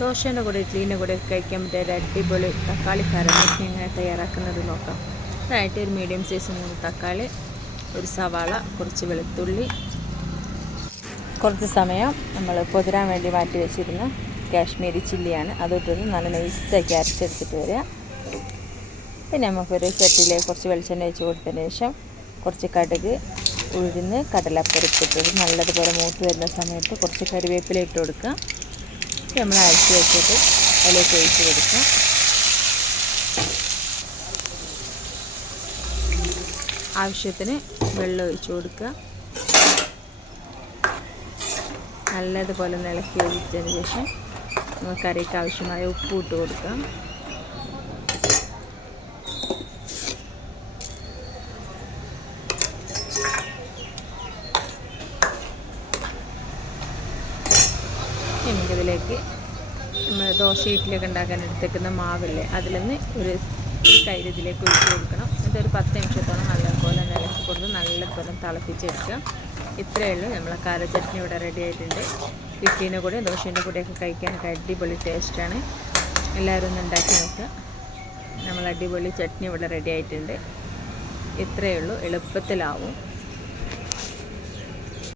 ദോശേൻ്റെ കൂടെ ഇഡ്ഡലീൻ്റെ കൂടെ കഴിക്കാൻ പറ്റിയ ഒരു അടിപൊളി തക്കാളി കറി എങ്ങനെ തയ്യാറാക്കുന്നത് നോക്കാം. അതായിട്ട് ഒരു മീഡിയം സൈസ് 3 തക്കാളി, ഒരു സവാള, കുറച്ച് വെളുത്തുള്ളി, കുറച്ച് സമയം നമ്മൾ പൊതിരാൻ വേണ്ടി മാറ്റി വെച്ചിരുന്ന കാശ്മീരി ചില്ലിയാണ്. അതൊട്ടൊന്ന് നല്ല നൈസാക്കി അരച്ചെടുത്തിട്ട് വരിക. പിന്നെ നമുക്കൊരു ചട്ടിയിലേക്ക് കുറച്ച് വെളിച്ചെണ്ണ ഒഴിച്ച് കൊടുത്തതിന് ശേഷം കുറച്ച് കടുക്, ഉഴുന്ന്, കടലപ്പരിപ്പിട്ട് നല്ലതുപോലെ മൂത്ത് വരുന്ന സമയത്ത് കുറച്ച് കരിവേപ്പില ഇട്ട് കൊടുക്കുക. നമ്മൾ അരച്ച് വെച്ചിട്ട് അതിലേക്ക് ഒഴിച്ച് കൊടുക്കുക. ആവശ്യത്തിന് വെള്ളം ഒഴിച്ച് കൊടുക്കുക. നല്ലതുപോലെ ഇളക്കി ഒഴിച്ചതിന് ശേഷം നമുക്ക് കറിക്ക് ആവശ്യമായ ഉപ്പ് ഇട്ട് കൊടുക്കാം. നമുക്കിതിലേക്ക് നമ്മൾ ദോശ ഇഡ്ഡലിയൊക്കെ ഉണ്ടാക്കാൻ എടുത്തേക്കുന്ന മാവില്ലേ, അതിൽ നിന്ന് ഒരു കയ്യിൽ ഇതിലേക്ക് ഒഴിച്ച് കൊടുക്കണം. എന്നിട്ട് ഒരു 10 നിമിഷത്തോളം നല്ലതുപോലെ ഇളക്കി കൊടുത്ത് നല്ലതുപോലെ തിളപ്പിച്ചെടുക്കുക. ഇത്രയേ ഉള്ളൂ, നമ്മളെ കാര ചട്നി ഇവിടെ റെഡി ആയിട്ടുണ്ട്. ഇഡ്ഡലിൻ്റെ കൂടെ ദോശേൻ്റെ കൂടെയൊക്കെ കഴിക്കാനൊക്കെ അടിപൊളി ടേസ്റ്റാണ്. എല്ലാവരും ഒന്ന് ഉണ്ടാക്കി നോക്കുക. നമ്മൾ അടിപൊളി ചട്നി ഇവിടെ റെഡി ആയിട്ടുണ്ട്. ഇത്രയേ ഉള്ളൂ, എളുപ്പത്തിലാവും.